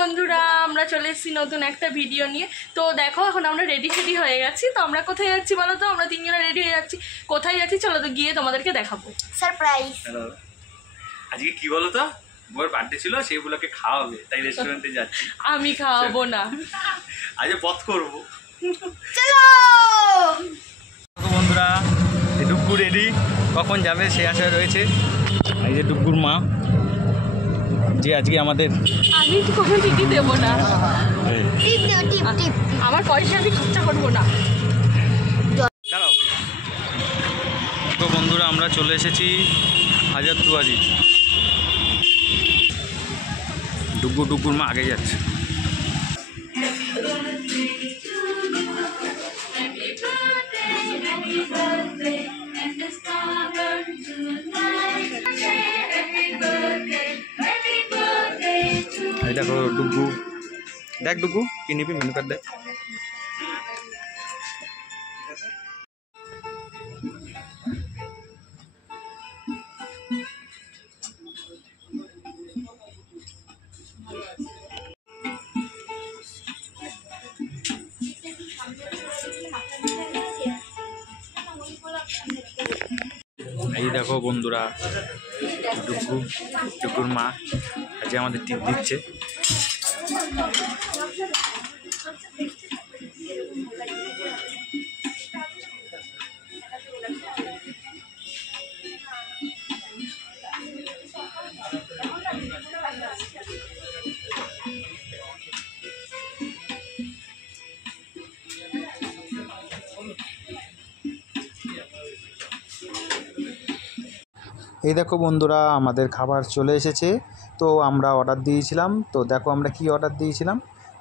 বন্ধুরা, আমরা চলে এসেছি নতুন একটা ভিডিও নিয়ে। তো দেখো, এখন আমরা রেডি হয়ে গেছি। তো আমরা কোথায় যাচ্ছি বলো তো? আমরা তিনজনে রেডি হয়ে যাচ্ছি। কোথায় যাচ্ছি চলো তো গিয়ে তোমাদেরকে দেখাবো। সারপ্রাইজ। আজকে কি বলো তো, বউয়ের বার্থডে ছিল, সেইগুলোকে খাওয়াবে, তাই রেস্টুরেন্টে যাচ্ছি। আমি খাওয়াবো না, আজকে পথ করবো। চলো বন্ধুরা, ডুগ্গু রেডি, কখন যাবে সে আশায় রয়েছে। এই যে ডুগ্গুর মা, যে আজকে আমাদের আমি কোনো টিকিট দেবো না, টিপ দিও, টিপ টিপ। আমার পয়সা আমি খরচা করবো না। দাঁড়াও। তো বন্ধুরা, আমরা চলে এসেছি হাজারদুয়ারি। ডুগ্গুর মা আগে যাচ্ছে। এই দেখো ডুগ্গু, দেখ ডুগ্গু কি নিবি, মেনু কার্ড দেখ। এই দেখো বন্ধুরা, ডুগ্গুর মা আজকে আমাদের টিপ দিচ্ছে। এই দেখো বন্ধুরা, আমাদের খাবার চলে এসেছে। তো আমরা অর্ডার দিয়েছিলাম। তো দেখো আমরা কি অর্ডার দিয়েছিলাম।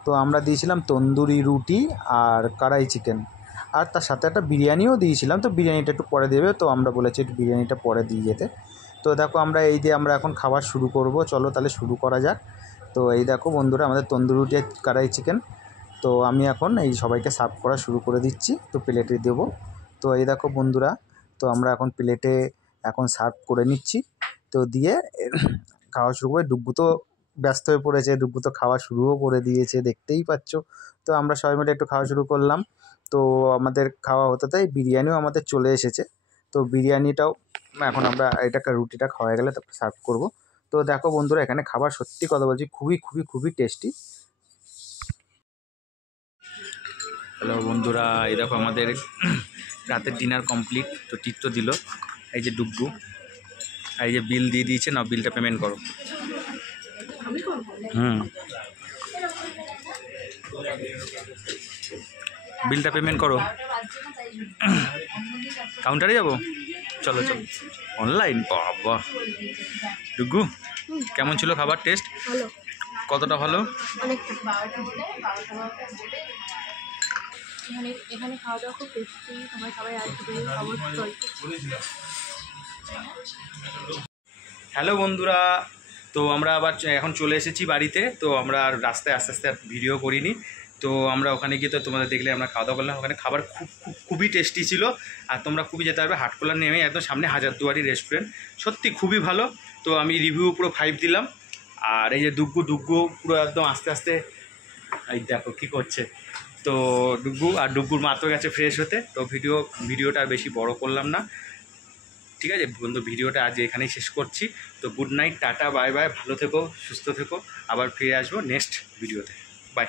তো আমরা দিয়েছিলাম তন্দুরি রুটি আর কড়াই চিকেন, আর তার সাথে একটা বিরিয়ানিও দিয়েছিলাম। তো বিরিয়ানিটা একটু পরে দেবে, তো আমরা বলেছি একটু বিরিয়ানিটা পরে দিয়ে যেতে। তো দেখো আমরা এই দিয়ে আমরা এখন খাবার শুরু করব। চলো তাহলে শুরু করা যাক। তো এই দেখো বন্ধুরা, আমাদের তন্দুরি রুটি আর কড়াই চিকেন। তো আমি এখন এই সবাইকে সার্ভ করা শুরু করে দিচ্ছি। তো প্লেটে দেবো। তো এই দেখো বন্ধুরা, তো আমরা এখন প্লেটে এখন সার্ভ করে নিচ্ছি। তো দিয়ে খাওয়া শুরু করে, ডুগ্গু তো ব্যস্ত হয়ে পড়েছে, ডুগ্গু তো খাওয়া শুরুও করে দিয়েছে, দেখতেই পাচ্ছ। তো আমরা সবাই মিলে একটু খাওয়া শুরু করলাম। তো আমাদের খাওয়া হতে তাই বিরিয়ানিও আমাদের চলে এসেছে। তো বিরিয়ানিটাও এখন আমরা এটাকে রুটিটা খাওয়া গেলে তারপর সার্ভ করব। তো দেখো বন্ধুরা, এখানে খাবার সত্যি কথা বলছি খুবই খুবই খুবই টেস্টি। হ্যালো বন্ধুরা, এই দেখো আমাদের রাতের ডিনার কমপ্লিট। তো টিপ তো দিল এই যে ডুগ্গু, এই যে বিল দিয়ে দিয়েছে, না বিলটা পেমেন্ট করো। বিলটা পেমেন্ট করো। কাউন্টারে যাবো, চলো চলো। অনলাইন, বাবা। ডুগ্গু কেমন ছিল খাবার টেস্ট? ভালো। কতটা ভালো? এখানে খাওয়া দাওয়া খুব টেস্টি, তোমরা সবাই আসবে অবশ্যই। হ্যালো বন্ধুরা, তো আমরা আবার এখন চলে এসেছি বাড়িতে। তো আমরা আর রাস্তায় আস্তে আস্তে ভিডিও করিনি। তো আমরা ওখানে গিয়ে তো তোমাদের দেখলে আমরা খাওয়া দাওয়া করলাম। ওখানে খাবার খুবই টেস্টি ছিল। আর তোমরা খুবই যেতে পারবে, হাটখোলা নেমে একদম সামনে হাজারদুয়ারি রেস্টুরেন্ট, সত্যি খুবই ভালো। তো আমি রিভিউ পুরো 5 দিলাম। আর এই যে ডুগ্গু পুরো একদম আস্তে আস্তে এই দেখো কী করছে। তো ডুগ্গুর মা তো গেছে ফ্রেশ হতে। তো ভিডিওটা আর বেশি বড় করলাম না, ঠিক আছে বন্ধু। ভিডিওটা আজ এখানেই শেষ করছি। তো good night, tata, bye bye, ভালো থেকো, সুস্থ থেকো। আবার ফিরে আসবো নেক্সট ভিডিওতে। বাই।